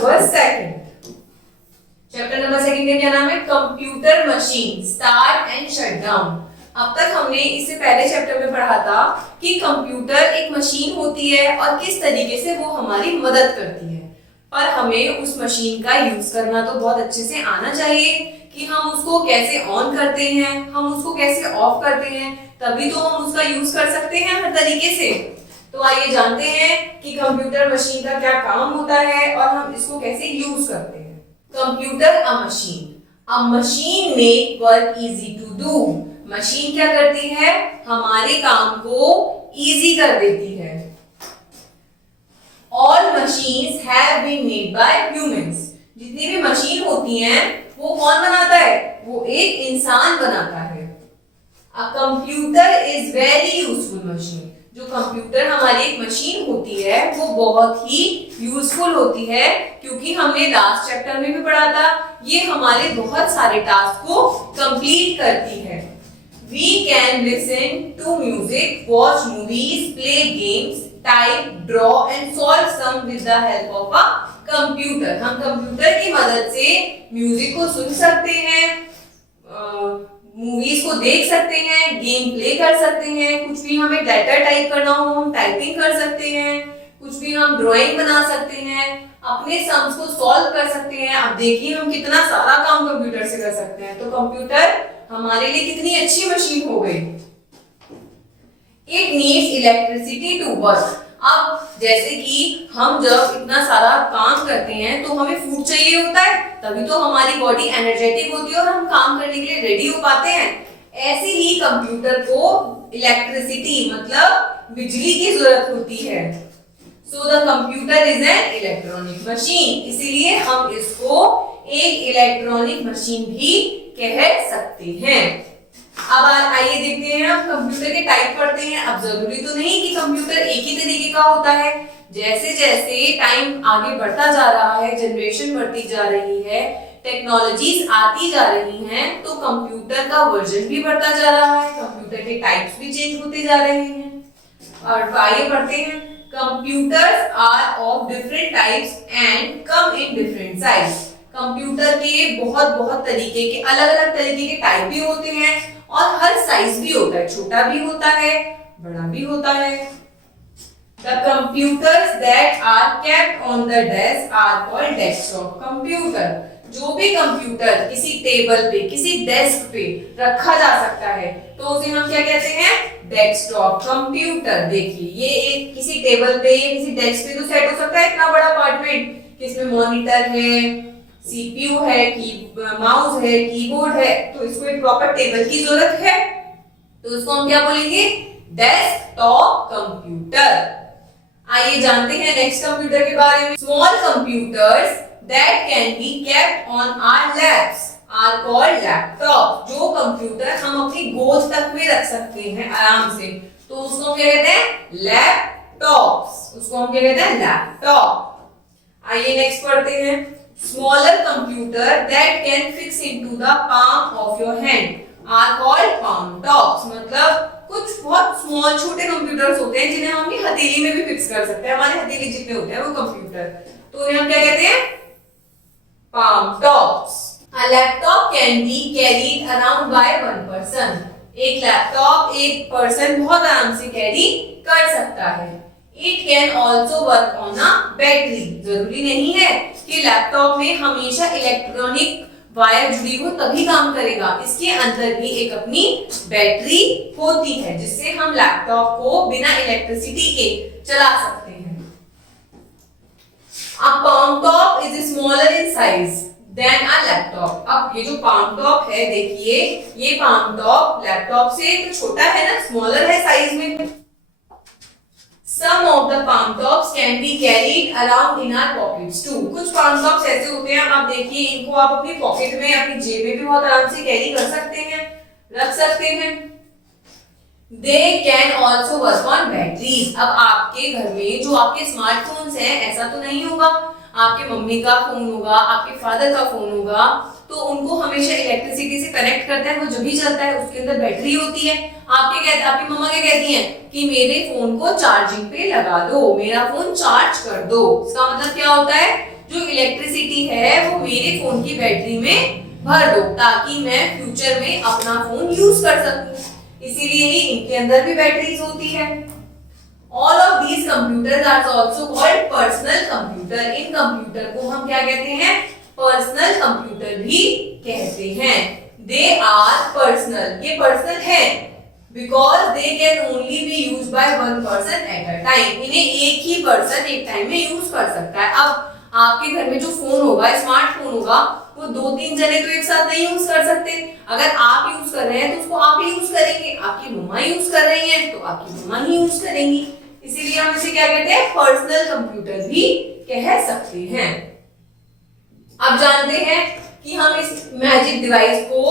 Number second. Chapter number second का क्या नाम है? Computer machine start and shut down. अब तक हमने इससे पहले चैप्टर में पढ़ा था कि कंप्यूटर एक मशीन होती है और किस तरीके से वो हमारी मदद करती है, पर हमें उस मशीन का यूज करना तो बहुत अच्छे से आना चाहिए कि हम उसको कैसे ऑन करते हैं, हम उसको कैसे ऑफ करते हैं, तभी तो हम उसका यूज कर सकते हैं हर तरीके से। तो आइए जानते हैं कि कंप्यूटर मशीन का क्या काम होता है और हम इसको कैसे यूज करते हैं। Computer a machine make work easy to do. Machine क्या करती है? हमारे काम को इजी कर देती है। All machines have been made by humans. जितनी भी मशीन होती हैं वो कौन बनाता है? वो एक इंसान बनाता है। A computer is very useful machine. जो कंप्यूटर हमारी एक मशीन होती है वो बहुत ही यूजफुल होती है, क्योंकि हमने लास्ट चैप्टर में भी पढ़ा था ये हमारे बहुत सारे टास्क को कंप्लीट करती है। We can listen to music, watch movies, play games, type, draw and solve sum with the help of a computer. हम कंप्यूटर की मदद से म्यूजिक को सुन सकते हैं, मूवीज को देख सकते हैं, गेम प्ले कर सकते हैं, कुछ भी हमें डाटा टाइप करना हो हम टाइपिंग कर सकते हैं, कुछ भी हम ड्राइंग बना सकते हैं, अपने सम्स को सॉल्व कर सकते हैं। अब देखिए हम कितना सारा काम कंप्यूटर से कर सकते हैं। तो कंप्यूटर हमारे लिए कितनी अच्छी मशीन हो गई। It needs electricity to work. अब जैसे कि हम जब इतना सारा काम करते हैं तो हमें फूड चाहिए होता है, तभी तो हमारी बॉडी एनर्जेटिक होती है और हम काम करने के लिए रेडी हो पाते हैं। ऐसे ही कंप्यूटर को इलेक्ट्रिसिटी मतलब बिजली की जरूरत होती है। So the computer is an electronic machine. इसीलिए हम इसको एक इलेक्ट्रॉनिक मशीन भी कह सकते हैं। अब आइए देखते हैं हम कंप्यूटर के टाइप पढ़ते हैं। अब जरूरी तो नहीं कि कंप्यूटर एक ही तरीके का होता है। जैसे जैसे टाइम आगे बढ़ता जा रहा है, जनरेशन बढ़ती जा रही है, टेक्नोलॉजीज आती जा रही हैं, तो कंप्यूटर का वर्जन भी बढ़ता जा रहा है, कंप्यूटर के टाइप्स भी चेंज होते जा रहे हैं। और आइए पढ़ते हैं। Computers are of different types and come in different size. Computer के बहुत तरीके के अलग अलग तरीके के टाइप भी होते हैं और हर साइज भी होता है, छोटा भी होता है, बड़ा भी होता है। The computers that are kept on the desk are called desktop computer. जो भी कंप्यूटर किसी टेबल पे, किसी डेस्क पे रखा जा सकता है तो उसे हम क्या कहते हैं? Desktop computer. देखिए ये एक किसी टेबल पे, किसी डेस्क पे तो सेट हो सकता है इतना बड़ा अपार्टमेंट कि इसमें मॉनिटर है, सीपीयू है, माउस है, कीबोर्ड है, तो इसको एक प्रॉपर टेबल की जरूरत है, तो इसको हम क्या बोलेंगे? Desktop computer. आइए जानते हैं नेक्स्ट कंप्यूटर के बारे में। Small computers that can be kept on our laps are called laptop. जो कंप्यूटर हम अपनी गोद तक में रख सकते हैं आराम से, तो उसको क्या कहते हैं? लैपटॉप्स। उसको हम क्या कहते हैं? लैपटॉप। आइए नेक्स्ट पढ़ते हैं। Smaller computer that can fix into the palm of your hand are called palm tops। मतलब कुछ बहुत स्मॉल छोटे कंप्यूटर्स होते हैं जिन्हें हम अपनी हथेली में भी फिक्स कर सकते हैं। हमारे हथेली जितने होते हैं वो कंप्यूटर, तो उन्हें हम क्या कहते हैं? palm tops। A laptop can be carried around by one person। एक लैपटॉप एक पर्सन बहुत आराम से कैरी कर सकता है। It can also work on a battery। जरूरी नहीं है कि लैपटॉप में हमेशा इलेक्ट्रॉनिक वायर जुड़ी हो तभी काम करेगा। इसके अंदर भी एक अपनी बैटरी होती है जिससे हम लैपटॉप को बिना इलेक्ट्रिसिटी के चला सकते हैं। A palm top is smaller in size than a laptop। अब ये जो palm top है देखिए, ये palm top लैपटॉप से तो छोटा है ना, स्मॉलर है साइज में। Some of the palm tops can be carried around in our pockets too। कुछ palm tops ऐसे होते हैं, आप देखिए इनको आप अपनी पॉकेट में, अपनी जेब में भी बहुत आराम से कैरी कर सकते हैं, रख सकते हैं। They can also work on batteries। अब आपके घर में जो आपके स्मार्टफोन्स हैं, ऐसा तो नहीं होगा आपके मम्मी का फोन होगा, आपके फादर का फोन होगा, तो उनको हमेशा इलेक्ट्रिसिटी से कनेक्ट करते हैं, वो जब भी चलता है उसके अंदर बैटरी होती है। आपकी मम्मा क्या कहती हैं कि मेरे फोन को चार्जिंग पे लगा दो, मेरा फोन चार्ज कर दो। इसका मतलब क्या होता है? जो इलेक्ट्रिसिटी है वो मेरे फोन की बैटरी में भर दो ताकि मैं फ्यूचर में अपना फोन यूज कर सकूं। इसीलिए ही इनके अंदर भी बैटरीज होती है। All of these computers are also called personal computer। In computer को हम क्या कहते हैं? पर्सनल कंप्यूटर भी कहते हैं। They are personal। ये पर्सनल है because they can only be used by one person at a time। इन्हें एक ही पर्सन एक टाइम में यूज कर सकता है। अब आपके घर में जो फोन होगा, स्मार्टफोन होगा, वो 2-3 जने तो एक साथ नहीं यूज कर सकते। अगर आप यूज कर रहे हैं तो उसको आप ही यूज करेंगे, आपकी मम्मा यूज कर रही हैं तो आपकी मम्मा ही यूज करेंगी। इसीलिए हम इसे क्या कहते हैं? पर्सनल कंप्यूटर भी कह सकते हैं। अब जानते हैं कि हम इस मैजिक डिवाइस को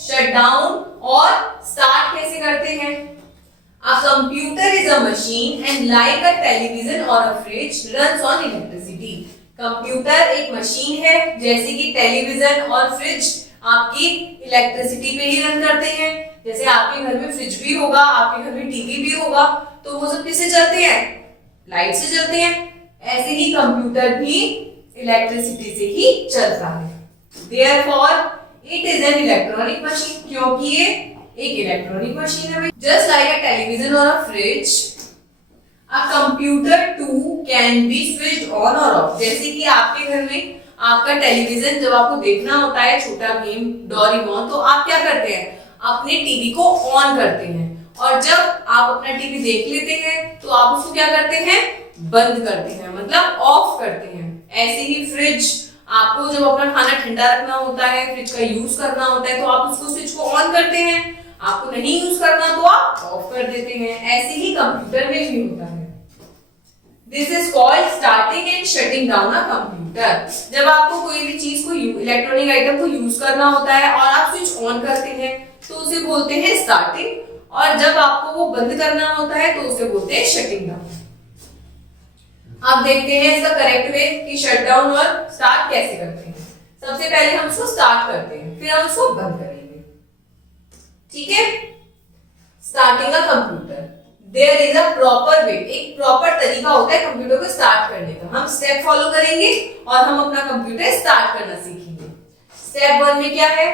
शट डाउन और स्टार्ट कैसे करते हैं। A computer is a machine and like a television or a fridge runs on electricity। Computer एक मशीन है जैसे कि टेलीविजन और फ्रिज आपकी इलेक्ट्रिसिटी पे ही रन करते हैं। जैसे आपके घर में फ्रिज भी होगा, आपके घर में टीवी भी होगा, तो वो सब किससे चलते हैं? लाइट से चलते हैं। ऐसे ही कंप्यूटर भी इलेक्ट्रिसिटी से ही चलता है। Therefore, it is an electronic machine। क्योंकि ये एक इलेक्ट्रॉनिक मशीन है। Just like a television or a fridge, a computer too can be switched on or off। जैसे कि आपके घर में आपका टेलीविजन जब आपको देखना होता है छोटा भीम, डोरेमोन, तो आप क्या करते हैं? अपने टीवी को ऑन करते हैं और जब आप अपना टीवी देख लेते हैं तो आप उसको क्या करते हैं? बंद करते हैं, मतलब ऑफ करते हैं। ऐसे ही फ्रिज, आपको जब अपना खाना ठंडा रखना होता है, फ्रिज का यूज करना होता है, तो आप उसको स्विच को ऑन करते हैं। आपको नहीं यूज करना तो आप ऑफ कर देते हैं। ऐसे ही कंप्यूटर में भी होता है। This is called starting and shutting down a computer। जब आपको कोई भी चीज को, इलेक्ट्रॉनिक आइटम को यूज करना होता है और आप स्विच ऑन करते हैं तो उसे बोलते हैं स्टार्टिंग, और जब आपको वो बंद करना होता है तो उसे बोलते हैं शटिंग डाउन। अब देखते हैं इसका करेक्ट वे कि शट डाउन और स्टार्ट कैसे करते हैं। सबसे पहले हम इसको स्टार्ट करते हैं, फिर हम इसको बंद करेंगे। ठीक है? Starting a computer, there is a proper way. एक प्रॉपर तरीका होता है कंप्यूटर को स्टार्ट करने का। हम स्टेप फॉलो करेंगे और हम अपना कंप्यूटर स्टार्ट करना सीखेंगे। स्टेप 1 में क्या है?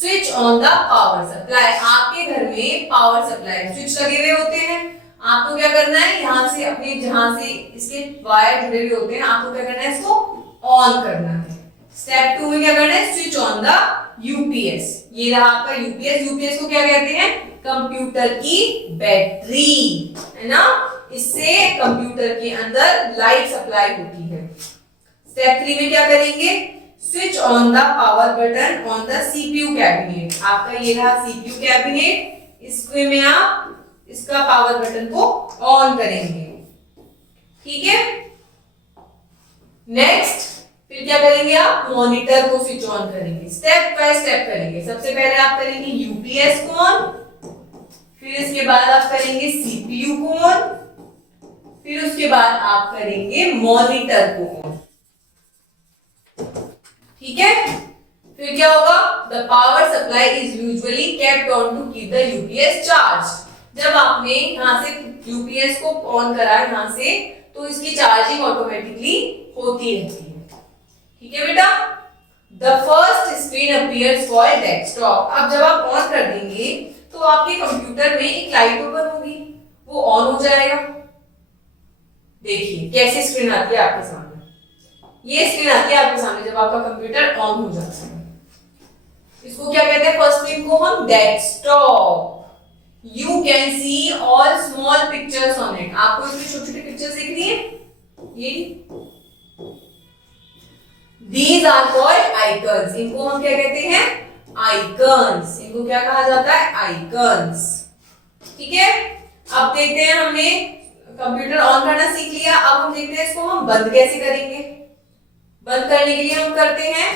Switch on the power supply. आपके घर में पावर सप्लाई स्विच लगे हुए होते हैं। आपको क्या करना है? यहाँ से अपने जहां से इसके वायर जुड़े हुए होते हैं, आपको क्या करना है? इसको ऑन करना है। स्टेप 2 में क्या करना है? Switch on the UPS. ये रहा आपका यूपीएस। यूपीएस को क्या कहते हैं? कंप्यूटर की बैटरी, है ना? इससे कंप्यूटर के अंदर लाइट सप्लाई होती है। स्टेप 3 में क्या करेंगे? Switch on the power button on the CPU cabinet. आपका ये रहा सीपीयू कैबिनेट। इसके में आप इसका पावर बटन को ऑन करेंगे। ठीक है? नेक्स्ट फिर क्या करेंगे? आप मॉनिटर को स्विच ऑन करेंगे। स्टेप बाय स्टेप करेंगे। सबसे पहले आप करेंगे यूपीएस को ऑन, फिर इसके बाद आप करेंगे सीपीयू को ऑन, फिर उसके बाद आप करेंगे मॉनिटर को ऑन। ठीक है? फिर क्या होगा? The power supply is usually kept on to keep the UPS charge. जब आपने यहां से यूपीएस को ऑन करा यहां से, तो इसकी चार्जिंग ऑटोमेटिकली होती रहती है। ठीक है बेटा? The first screen appears called desktop. अब जब आप ऑन कर देंगे तो आपके कंप्यूटर में एक लाइट ओपन होगी, वो ऑन हो जाएगा। देखिए कैसी स्क्रीन आती है आपके सामने। ये स्क्रीन आती है आपके सामने जब आपका कंप्यूटर ऑन हो जाता है। इसको क्या कहते हैं? फर्स्ट स्क्रीन को हम desktop. You can see all small pictures on it। आपको इसमें छोटी-छोटी पिक्चर्स दिख रही है? ये These are called icons। इनको हम क्या कहते हैं? आइकन्स। इनको क्या कहा जाता है? आइकन्स। ठीक है? अब देखते हैं, हमने कंप्यूटर ऑन करना सीख लिया। अब हम देखते हैं इसको हम बंद कैसे करेंगे। बंद करने के लिए हम करते हैं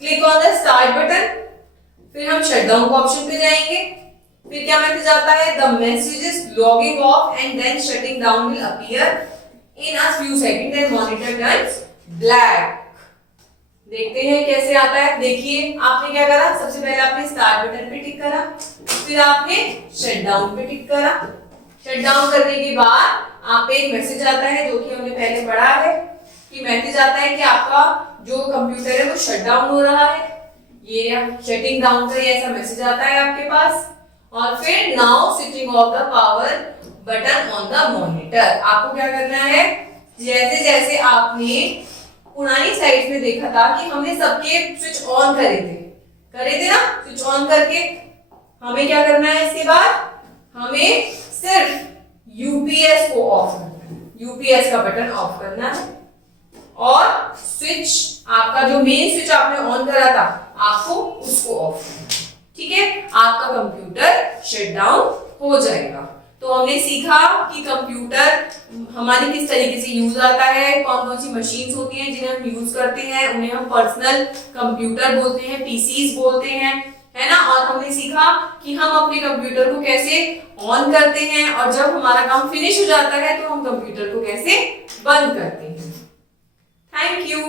click on the start button, फिर हम शटडाउन को ऑप्शन पे जाएंगे। फिर क्या मैसेज आता है? The messages logging off and then shutting down will appear in a few second and monitor turns black. देखते हैं कैसे आता है। देखिए आपने क्या करा? सबसे पहले आपने स्टार्ट बटन पे टिक करा, फिर आपने शटडाउन पे टिक करा। शटडाउन करने के बाद आप पे एक मैसेज आता है जो कि हमने पहले पढ़ा है कि मैसेज आता है कि आपका जो कंप्यूटर है वो शट डाउन हो रहा है, ये शटिंग डाउन का ऐसा मैसेज आता है आपके पास। और फिर now switching off the power button on the monitor. आपको क्या करना है, जैसे जैसे आपने पुरानी स्लाइड में देखा था कि हमने सबके स्विच ऑन करे थे ना, स्विच ऑन करके हमें क्या करना है, इसके बाद हमें सिर्फ यूपीएस को ऑफ करना है, यूपीएस का बटन ऑफ करना है और स्विच आपका जो मेन स्विच आपने ऑन करा था आपको उसको ऑफ करना है। ठीक है, आपका कंप्यूटर शट डाउन हो जाएगा। तो हमने सीखा कि कंप्यूटर हमारी किस तरीके से यूज आता है, कौन कौन सी मशीन्स होती हैं जिन्हें हम यूज करते हैं, उन्हें हम पर्सनल कंप्यूटर बोलते हैं, पीसीज बोलते हैं, है ना। और हमने सीखा कि हम अपने कंप्यूटर को कैसे ऑन करते हैं और जब हमारा काम फिनिश हो जाता है तो हम कंप्यूटर को कैसे बंद करते हैं। Thank you.